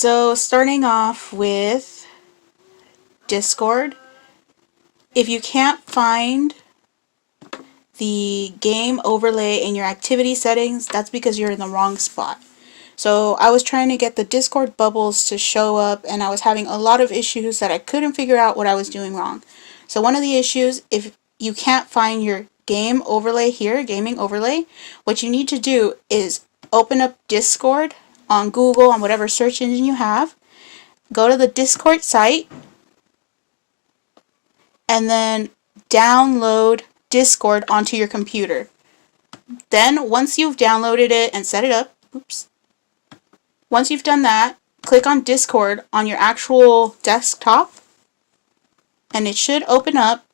So starting off with Discord, if you can't find the game overlay in your activity settings, that's because you're in the wrong spot. So I was trying to get the Discord bubbles to show up, and I was having a lot of issues that I couldn't figure out what I was doing wrong. So one of the issues, if you can't find your game overlay here, gaming overlay, what you need to do is open up Discord on Google, on whatever search engine you have, go to the Discord site, and then download Discord onto your computer. Then once you've downloaded it and set it up, once you've done that, click on Discord on your actual desktop, and it should open up.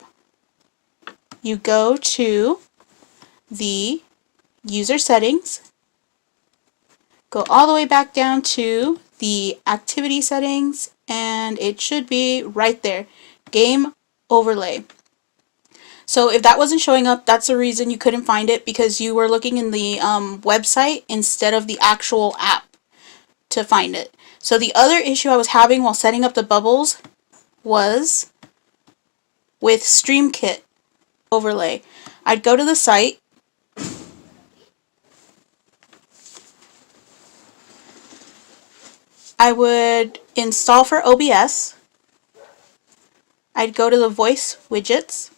You go to the user settings, go all the way back down to the activity settings, and it should be right there, game overlay. So if that wasn't showing up, that's the reason you couldn't find it, because you were looking in the website instead of the actual app to find it. So the other issue I was having while setting up the bubbles was with streamkit overlay. I'd go to the site, I would install for OBS, I'd go to the voice widget,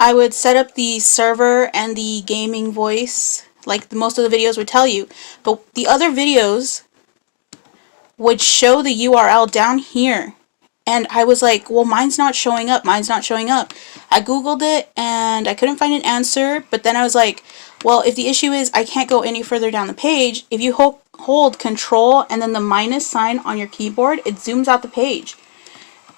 I would set up the server and the gaming voice like most of the videos would tell you, but the other videos would show the URL down here, and I was like, well, mine's not showing up, I googled it and I couldn't find an answer, but then I was like, well, if the issue is I can't go any further down the page, if you hold control and then the minus sign on your keyboard, it zooms out the page.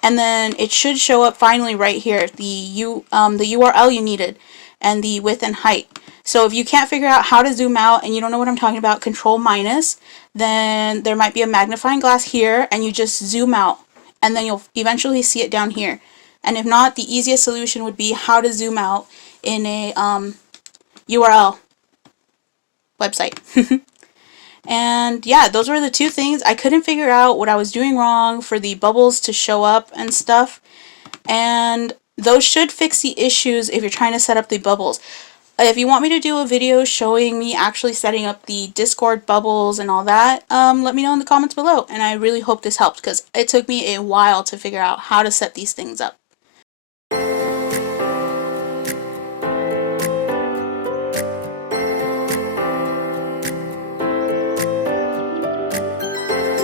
And then it should show up finally right here, the URL you needed and the width and height. So if you can't figure out how to zoom out and you don't know what I'm talking about, control minus, then there might be a magnifying glass here and you just zoom out and then you'll eventually see it down here. And if not, the easiest solution would be how to zoom out in a URL website. And yeah, those were the two things. I couldn't figure out what I was doing wrong for the bubbles to show up and stuff. And those should fix the issues if you're trying to set up the bubbles. If you want me to do a video showing me actually setting up the Discord bubbles and all that, let me know in the comments below. And I really hope this helped, because it took me a while to figure out how to set these things up.